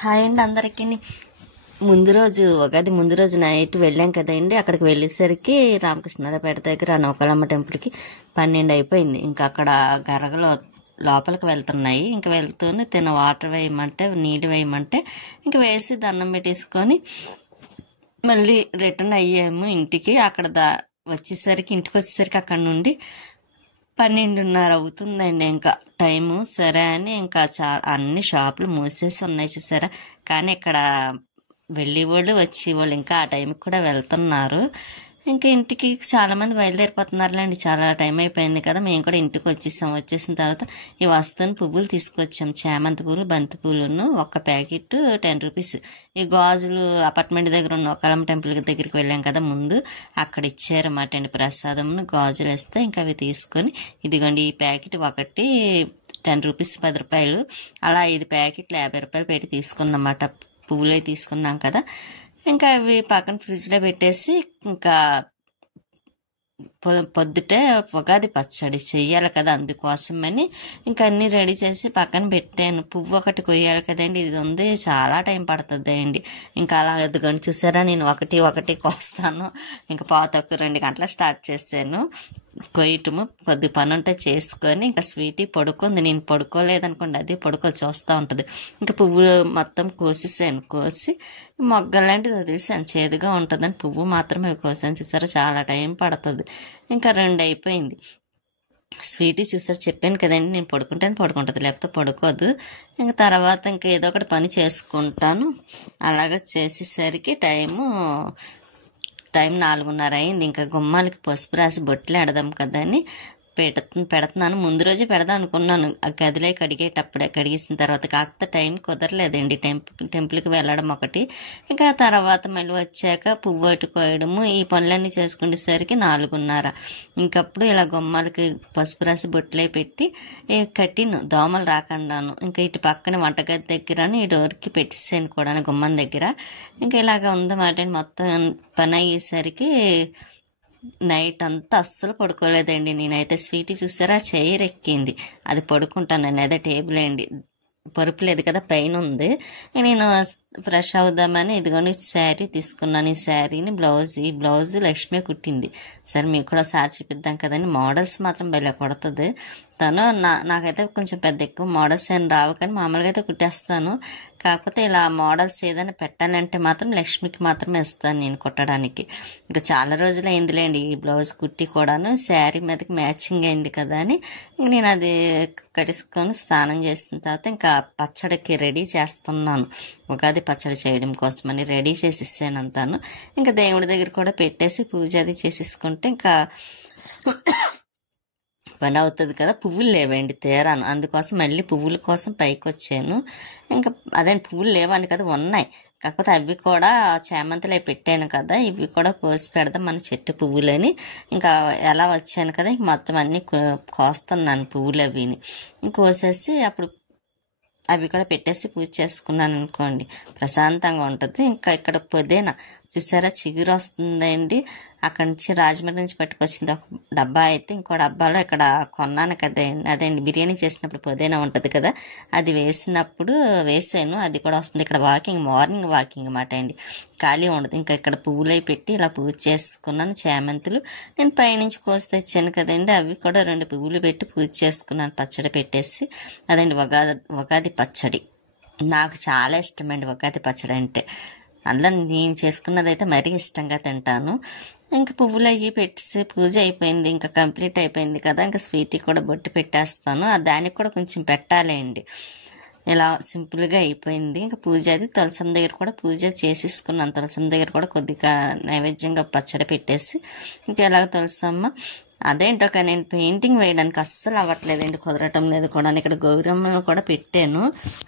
Hi అండి అందరికీ. ఉగాది ముందు రోజు నైట్ వెళ్ళాం కదండి. అక్కడికి వెళ్ళేసరికి రామకృష్ణారావుపేట దగ్గర నౌకాలమ్మ టెంపుల్కి 12 అయిపోయింది. ఇంకా అక్కడ గరగలో లోపలికి వెళ్తున్నాయి. ఇంకా వెళ్తూనే వాటర్ వేయమంటే నీళ్ళు వేయమంటే ఇంకా వేసి దండం పెట్టేసుకొని మళ్ళీ రిటర్న్ అయ్యాము ఇంటికి. అక్కడ ఇంటికి వచ్చేసరికి అక్కడ నుండి 12:30 అవుతుందండి ఇంకా టైము. సరే అని ఇంకా అన్ని షాపులు మూసేసి ఉన్నాయి చూసారా. కానీ ఇక్కడ వెళ్ళేవాళ్ళు వచ్చేవాళ్ళు ఇంకా ఆ టైంకి కూడా వెళ్తున్నారు. ఇంకా ఇంటికి చాలామంది బయలుదేరిపోతున్నారులేండి. చాలా టైం అయిపోయింది కదా. మేము కూడా ఇంటికి వచ్చేసిన తర్వాత ఈ వస్తువుని పువ్వులు తీసుకొచ్చాం. చామంతి పూలు, బంతి పూలను ఒక ప్యాకెట్ 10 రూపీస్. ఈ గాజులు అపార్ట్మెంట్ దగ్గర ఉన్న నౌకాలమ్మ టెంపుల్ దగ్గరికి వెళ్ళాం కదా ముందు, అక్కడ ఇచ్చారన్నమాట అండి ప్రసాదమును. గాజులు వేస్తే ఇంకా అవి తీసుకొని ఇదిగోండి ఈ ప్యాకెట్ ఒకటి 10 రూపీస్ 10 రూపాయలు, అలా 5 ప్యాకెట్లు 50 రూపాయలు పెట్టి తీసుకున్నమాట. పువ్వులే తీసుకున్నాం కదా. ఇంకా అవి పక్కన ఫ్రిడ్జ్లో పెట్టేసి ఇంకా పొద్దుటే ఉగాది పచ్చడి చెయ్యాలి కదా, అందుకోసమని ఇంకా అన్నీ రెడీ చేసి పక్కన పెట్టాను. పువ్వు ఒకటి కొయ్యాలి కదండి, ఇది ఉంది చాలా టైం పడుతుంది అండి. ఇంకా అలా ఎదుగని చూసారా, నేను ఒకటి కోస్తాను. ఇంకా 2 గంటల స్టార్ట్ చేశాను కొయ్యటము. కొద్ది పని ఉంటే చేసుకొని ఇంకా స్వీటీ పడుకుంది. నేను పడుకోలేదనుకోండి, అది చూస్తూ ఉంటుంది. ఇంకా పువ్వు మొత్తం కోసి మొగ్గలాంటిది వదిలేసాను, చేదుగా ఉంటుందని పువ్వు మాత్రమే కోసాను. చూసారా చాలా టైం పడుతుంది. ఇంకా 2 అయిపోయింది. స్వీటీ చూసారు, చెప్పాను కదండి నేను పడుకుంటుంది, లేకపోతే పడుకోదు. ఇంకా తర్వాత ఇంకా ఏదో ఒకటి పని చేసుకుంటాను. అలాగ చేసేసరికి టైం 4:30 అయింది. ఇంకా గుమ్మాలకి పసుపు రాసి బొట్లు ఎడదాం కదా అని పెడుతున్నాను. ముందు రోజే పెడదాం అనుకున్నాను గదిలో కడిగేసిన తర్వాత. కాకపోతే టైం కుదరలేదండి టెంపుల్కి వెళ్ళడం ఒకటి. ఇంకా తర్వాత మళ్ళీ వచ్చాక పువ్వు ఒకటి కోయడము ఈ పనులన్నీ చేసుకునేసరికి 4:30. ఇంకప్పుడు ఇలా గుమ్మాలకి పసుపు రాసి బొట్లే పెట్టి కట్టిను, దోమలు రాకుండాను. ఇంకా ఇటు పక్కన వంటగది దగ్గర ఈ డోర్కి పెట్టేసాను కూడా గుమ్మం దగ్గర. ఇంకా ఇలాగ ఉందన్నమాట. మొత్తం పని అయ్యేసరికి నైట్ అంతా అస్సలు పడుకోలేదండి నేనైతే. స్వీటీ చూసారా చైర్ ఎక్కింది, అది పడుకుంటాను. అదే టేబుల్ అండి, పరుపు లేదు కదా, పైన ఉంది. నేను ఫ్రెష్ అవుదామని ఇదిగోండి శారీ తీసుకున్నాను. ఈ శారీని ఈ బ్లౌజ్ లక్ష్మి కుట్టింది. సరే మీకు కూడా సారి చూపిద్దాం కదండి. మోడల్స్ మాత్రం భలే కొడుతుంది తను. నాకైతే కొంచెం ఎక్కువ మోడల్స్ ఏం రావు, కానీ మామూలుగా అయితే కుట్టేస్తాను. కాకపోతే ఇలా మోడల్స్ ఏదైనా పెట్టాలంటే మాత్రం లక్ష్మికి మాత్రమే ఇస్తాను నేను కుట్టడానికి. ఇంకా చాలా రోజులు అయిందిలేండి ఈ బ్లౌజ్ కుట్టి కూడాను. శారీ మీదకి మ్యాచింగ్ అయింది కదా అని నేను అది కట్టుకొని స్నానం చేసిన తర్వాత ఇంకా పచ్చడికి రెడీ చేస్తున్నాను. ఉగాది పచ్చడి చేయడం కోసమని రెడీ చేసి ఇస్తాను అంతాను. ఇంకా దేవుడి దగ్గర కూడా పెట్టేసి పూజ అది చేసేసుకుంటే ఇంకా పని అవుతుంది కదా. పువ్వులు లేవండి తేరాను, అందుకోసం మళ్ళీ పువ్వుల కోసం పైకి వచ్చాను. ఇంకా అదే పువ్వులు లేవని కదా, ఉన్నాయి. కాకపోతే అవి కూడా చామంతిలో పెట్టాను కదా, ఇవి కూడా కోసి పెడదాం మన చెట్టు పువ్వులని. ఇంకా ఎలా వచ్చాను కదా, మొత్తం అన్నీ కోస్తున్నాను పువ్వులు అవిని. కోసేసి అప్పుడు అవి కూడా పెట్టేసి పూజ చేసుకున్నాను అనుకోండి, ప్రశాంతంగా ఉంటుంది. ఇంకా ఇక్కడ పుదీనా చూసారా చిగురు వస్తుందండి. అక్కడి నుంచి రాజమండ్రి నుంచి పట్టుకొచ్చింది ఒక డబ్బా అయితే, ఇంకో డబ్బాలో ఇక్కడ కొన్నాను కదండి. అదేండి బిర్యానీ చేసినప్పుడు పుదీనా ఉంటుంది కదా, అది వేసాను, అది కూడా వస్తుంది. ఇక్కడ మార్నింగ్ వాకింగ్ అన్నమాట అండి, ఖాళీ ఉండదు. ఇంకా ఇక్కడ పువ్వులై పెట్టి ఇలా పూజ చేసుకున్నాను. చామంతులు నేను పైనుంచి కోసి తెచ్చాను కదండి, అవి కూడా 2 పువ్వులు పెట్టి పూజ చేసుకున్నాను పచ్చడి పెట్టేసి. అదండి ఉగాది పచ్చడి. నాకు చాలా ఇష్టమండి ఉగాది పచ్చడి అంటే. అందులో నేను చేసుకున్నది అయితే మరీ ఇష్టంగా తింటాను. ఇంకా పువ్వులు అవి పెట్టేసి పూజ అయిపోయింది, ఇంకా కంప్లీట్ అయిపోయింది కదా. ఇంకా స్వీట్కి కూడా బొట్టు పెట్టేస్తాను, దానికి కూడా కొంచెం పెట్టాలండి. ఇలా సింపుల్గా అయిపోయింది. ఇంకా పూజ అది తులసం దగ్గర కూడా పూజ చేసేసుకున్నాను. తులసం దగ్గర కూడా కొద్దిగా నైవేద్యంగా పచ్చడి పెట్టేసి ఇంకా ఎలాగ తులసమ్మ అదేంటో కానీ నేను పెయింటింగ్ వేయడానికి అస్సలు అవ్వట్లేదండి, కుదరటం లేదు కూడా. ఇక్కడ గౌరమ్మ కూడా పెట్టాను,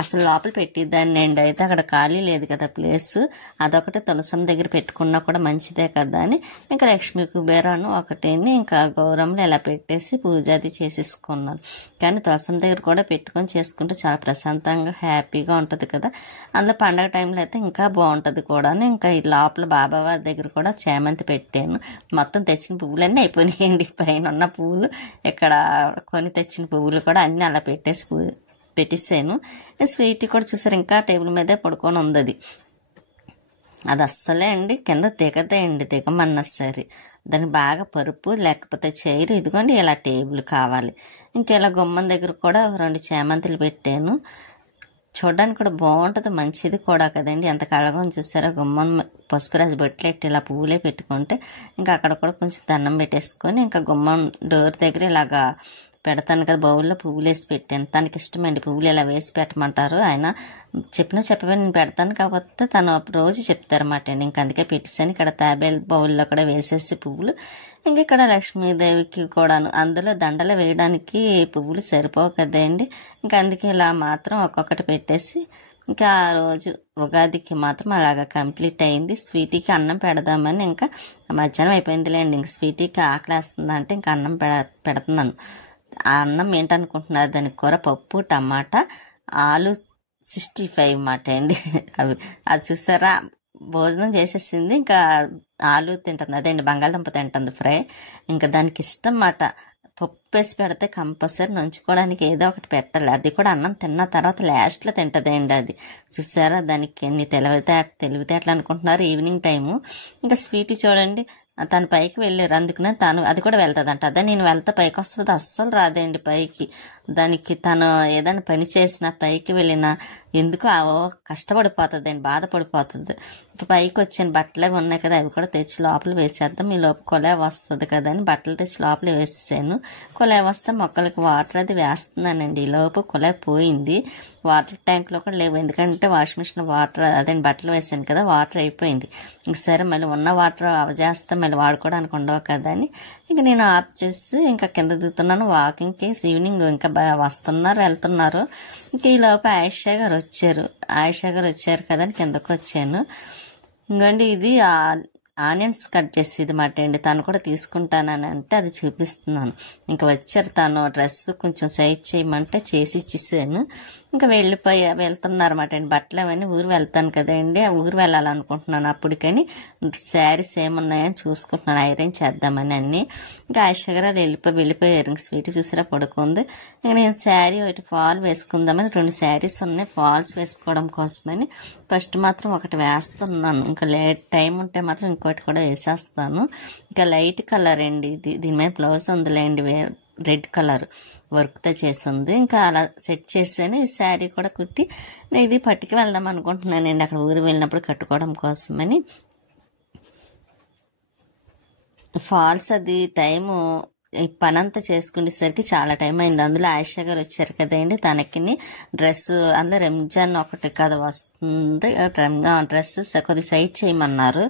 అసలు లోపల పెట్టిద్దాన్ని అండి. అయితే అక్కడ ఖాళీ లేదు కదా ప్లేస్, అదొకటి తులసం దగ్గర పెట్టుకున్నా కూడా మంచిదే కదా అని ఇంకా లక్ష్మీ కుబేరాను ఒకటిని ఇంకా గౌరమ్మలు ఇలా పెట్టేసి పూజ అది చేసేసుకున్నాను. కానీ తులసం దగ్గర కూడా పెట్టుకొని చేసుకుంటే చాలా ప్రశాంతంగా హ్యాపీగా ఉంటుంది కదా. అందులో పండగ టైంలో అయితే ఇంకా బాగుంటుంది కూడా. ఇంకా ఈ లోపల బాబావారి దగ్గర కూడా చామంతి పెట్టాను. మొత్తం తెచ్చిన పువ్వులన్నీ అయిపోయినాయండి. పైన ఉన్న పువ్వులు ఇక్కడ కొని తెచ్చిన పువ్వులు కూడా అన్నీ అలా పెట్టేసి పెట్టేసాను. స్వీట్ కూడా చూసారు ఇంకా టేబుల్ మీదే పడుకొని ఉంది. అది అస్సలే అండి కింద దిగదే అండి, దిగమన్నా సరే. దానికి బాగా పరుపు లేకపోతే చైరు, ఇదిగోండి ఇలా టేబుల్ కావాలి. ఇంకెలా గుమ్మం దగ్గర కూడా 2 చేమంతులు పెట్టాను. చూడడానికి కూడా బాగుంటుంది, మంచిది కూడా కదండి. ఎంత కలగం చూసారా, గుమ్మం పసుపు రాసి బొట్లెట్టి ఇలా పువ్వులే పెట్టుకుంటే ఇంకా అక్కడ కూడా కొంచెం దండం పెట్టేసుకొని ఇంకా గుమ్మం డోర్ దగ్గర ఇలాగా పెడతాను కదా, బౌల్లో పువ్వులు వేసి పెట్టాను. తనకి ఇష్టమండి పువ్వులు ఇలా వేసి పెట్టమంటారు. ఆయన చెప్పిన నేను పెడతాను, కాకపోతే తను రోజు చెప్తారన్నమాట అండి. ఇంక అందుకే పెట్టేసాను. ఇక్కడ తాబేల్ బౌల్లో కూడా వేసేసి పువ్వులు, ఇంక ఇక్కడ లక్ష్మీదేవికి కూడాను అందులో దండలు వేయడానికి పువ్వులు సరిపోవు కదండి. ఇంకా అందుకే ఇలా మాత్రం ఒక్కొక్కటి పెట్టేసి ఇంకా ఆ రోజు ఉగాదికి మాత్రం అలాగా కంప్లీట్ అయింది. స్వీటీకి అన్నం పెడదామని ఇంకా మధ్యాహ్నం అయిపోయిందిలేండి. ఇంక స్వీటీకి ఆకలేస్తుందా అంటే ఇంకా అన్నం పెడుతున్నాను. ఆ అన్నం ఏంటనుకుంటున్నారు, దాని కూర పప్పు టమాటా ఆలు 65 మాట అండి. అది చూసారా, భోజనం చేసేసింది. ఇంకా ఆలు తింటుంది, అదేండి బంగాళదుంప తింటుంది ఫ్రై. ఇంకా దానికి ఇష్టం మాట, పప్పు వేసి పెడితే కంపల్సరీ నంచుకోవడానికి ఏదో ఒకటి పెట్టాలి. అది కూడా అన్నం తిన్న తర్వాత లాస్ట్లో తింటుందండి. అది చూసారా, దానికి ఎన్ని తెలివితేటలు అనుకుంటున్నారు. ఈవినింగ్ టైము ఇంకా స్వీటీ చూడండి, తను పైకి వెళ్ళారు, అందుకనే తను అది కూడా వెళ్తుందంట. అదే నేను వెళ్తే పైకి వస్తుంది, అస్సలు రాదండి పైకి. దానికి తను ఏదైనా పని చేసినా పైకి వెళ్ళినా ఎందుకు కష్టపడిపోతుంది అండి, బాధపడిపోతుంది. ఇంకా పైకి వచ్చాను, బట్టలు అవి ఉన్నాయి కదా, అవి కూడా తెచ్చి లోపల వేసేద్దాం, ఈ లోపు కొలే వస్తుంది కదా అని బట్టలు తెచ్చి లోపల వేసేసాను. కొలే వస్తే మొక్కలకి వాటర్ అది వేస్తున్నానండి. ఈ లోపు కొలే పోయింది, వాటర్ ట్యాంక్లో కూడా లేవు, ఎందుకంటే వాషింగ్ మిషన్ వాటర్ అదే బట్టలు వేసాను కదా, వాటర్ అయిపోయింది. ఇంక సరే మళ్ళీ ఉన్న వాటర్ అవజేస్తే మళ్ళీ వాడుకోవడానికి ఉండవు కదా అని ఇంక నేను ఆఫ్ చేసి ఇంకా కింద దిగుతున్నాను వాకింగ్కి. ఈవినింగ్ ఇంకా వస్తున్నారు వెళ్తున్నారు. ఇంక ఈ లోపు ఆయిషా గారు వచ్చారు కదా అని కిందకు వచ్చాను. ఇంకోండి ఇది ఆనియన్స్ కట్ చేసేది మాట అండి. తను కూడా తీసుకుంటానని అంటే అది చూపిస్తున్నాను. ఇంకా వచ్చారు, తను డ్రెస్ కొంచెం సైజ్ చేయమంటే చేసి ఇచ్చేసాను. ఇంకా వెళ్తున్నారన్నమాట అండి. బట్టలు అవన్నీ ఊరు వెళ్తాను కదండి, ఆ ఊరు వెళ్ళాలనుకుంటున్నాను. అప్పటికని శారీస్ ఏమున్నాయని చూసుకుంటున్నాను, ఐరన్ చేద్దామని అన్నీ. ఇంకా ఆయిషా గారు వెళ్ళిపోయారు. ఇంక స్వీట్ చూసారా పడుకుంది. ఇంకా నేను శారీ ఒకటి ఫాల్ వేసుకుందామని 2 శారీస్ ఉన్నాయి, ఫాల్స్ వేసుకోవడం కోసమని ఫస్ట్ మాత్రం ఒకటి వేస్తున్నాను. ఇంకా లేట్ టైం ఉంటే మాత్రం ఇంకోటి కూడా వేసేస్తాను. ఇంకా లైట్ కలర్ అండి దీని మీద బ్లౌజ్ ఉందిలేండి, రెడ్ కలర్ వర్క్తో చేసింది. ఇంకా అలా సెట్ చేసాను. ఈ శారీ కూడా కుట్టి నేను ఇది పట్టుకు వెళ్దాం అనుకుంటున్నానండి, అక్కడ ఊరు వెళ్ళినప్పుడు కట్టుకోవడం కోసమని. ఫాల్స్ అది టైము పని అంతా చేసుకునేసరికి చాలా టైం అయింది. అందులో ఆయిషా గారు వచ్చారు కదండి, తనకి డ్రెస్ అందులో రంజాన్ ఒకటి కదా వస్తుంది, డ్రెస్ కొద్ది సైజ్ చేయమన్నారు.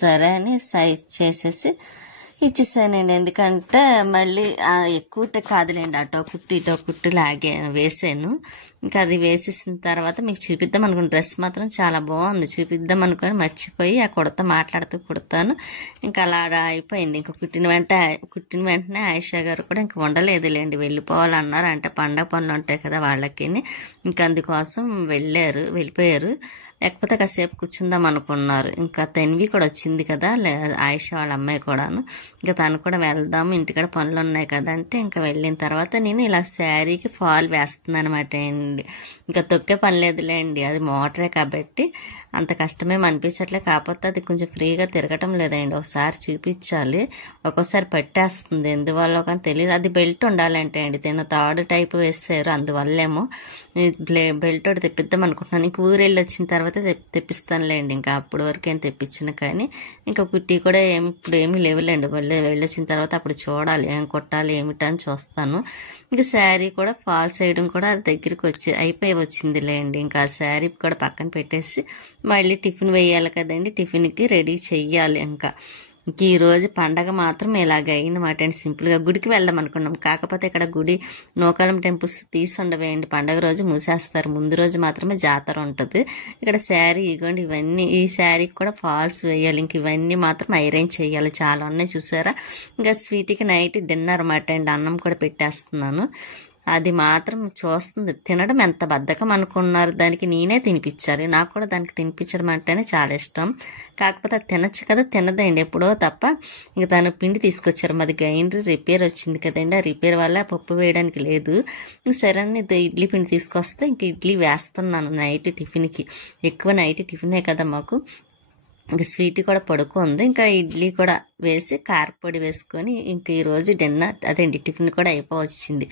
సరే అని సైజ్ చేసేసి ఇచ్చేసానండి. ఎందుకంటే మళ్ళీ ఎక్కువ కాదులేండి, అటో కుట్టి లాగే వేసాను. ఇంకా అది వేసేసిన తర్వాత మీకు చూపిద్దాం అనుకున్న డ్రెస్ మాత్రం చాలా బాగుంది, చూపిద్దాం అనుకొని మర్చిపోయి ఆ మాట్లాడుతూ కుడతాను. ఇంకా అలా అయిపోయింది. ఇంకా కుట్టిన వెంటనే ఆయిషా గారు కూడా ఇంకా ఉండలేదులేండి, వెళ్ళిపోవాలన్నారు. అంటే పండగ పనులు ఉంటాయి కదా వాళ్ళకి, ఇంకా అందుకోసం వెళ్ళిపోయారు. లేకపోతే కాసేపు కూర్చుందాం అనుకున్నారు. ఇంకా తన్వి కూడా వచ్చింది కదా, ఆయిషా వాళ్ళ అమ్మాయి కూడాను. ఇంకా తను కూడా వెళ్దాము, ఇంటికాడ పనులు ఉన్నాయి కదా అంటే ఇంకా వెళ్ళిన తర్వాత నేను ఇలా శారీకి ఫాల్ వేస్తున్నాను అనమాట అండి. ఇంకా తొక్కే పని లేదులేండి, అది మోటరే కాబట్టి అంత కష్టమేమి అనిపించట్లే. కాకపోతే అది కొంచెం ఫ్రీగా తిరగటం లేదండి, ఒకసారి చూపించాలి, ఒక్కోసారి పట్టేస్తుంది ఎందువల్ల కానీ తెలియదు. అది బెల్ట్ ఉండాలంటే అండి, నేను థర్డ్ టైప్ వేసారు, అందువల్లేమో బెల్ట్ ఒకటి తెప్పిద్దాం అనుకుంటున్నాను. ఇంక ఊరెళ్ళి వచ్చిన తర్వాత తెప్పిస్తానులేండి, ఇంకా అప్పటి వరకు ఏం తెప్పించిన కానీ ఇంకా కుట్టి కూడా ఇప్పుడు ఏమీ లేవులేండి. వెళ్ళొచ్చిన తర్వాత అప్పుడు చూడాలి ఏం కొట్టాలి ఏమిటని చూస్తాను. ఇంకా శారీ కూడా ఫాల్స్ వేయడం కూడా దగ్గరికి అయిపోయి వచ్చిందిలేండి. ఇంకా ఆ శారీ కూడా పక్కన పెట్టేసి మళ్ళీ టిఫిన్ వేయాలి కదండి, టిఫిన్కి రెడీ చెయ్యాలి. ఇంకా ఈరోజు పండగ మాత్రం ఇలాగ అయింది మాట అండి. సింపుల్గా గుడికి వెళ్దాం అనుకున్నాం, కాకపోతే ఇక్కడ గుడి నోకాలం టెంపుల్స్ తీసి ఉండవేయండి, పండగ రోజు మూసేస్తారు, ముందు రోజు మాత్రమే జాతర ఉంటుంది. ఇక్కడ శారీ ఇగోండి, ఇవన్నీ ఈ శారీకి కూడా ఫాల్స్ వేయాలి. ఇంక ఇవన్నీ మాత్రం ఐరన్ చేయాలి, చాలా ఉన్నాయి చూసారా. ఇంకా స్వీట్కి నైట్ డిన్నర్ మాట అండి, అన్నం కూడా పెట్టేస్తున్నాను. అది మాత్రం చూస్తుంది. తినడం ఎంత బద్ధకం అనుకున్నారు, దానికి నేనే తినిపించాలి. నాకు కూడా దానికి తినిపించడం అంటేనే చాలా ఇష్టం. కాకపోతే అది తినచ్చు కదా, తినదండి ఎప్పుడో తప్ప. ఇంక తను పిండి తీసుకొచ్చారు, మాది గ్రైండర్ రిపేర్ వచ్చింది కదండి, ఆ రిపేర్ వల్ల పప్పు వేయడానికి లేదు. సరే అని ఇడ్లీ పిండి తీసుకొస్తే ఇంక ఇడ్లీ వేస్తున్నాను నైట్ టిఫిన్కి. ఎక్కువ నైట్ టిఫినే కదా మాకు. ఇంకా స్వీట్ కూడా పడుకుంది. ఇంకా ఇడ్లీ కూడా వేసి కారపొడి వేసుకొని ఇంక ఈరోజు డిన్నర్ అదేంటి టిఫిన్ కూడా అయిపోవచ్చింది.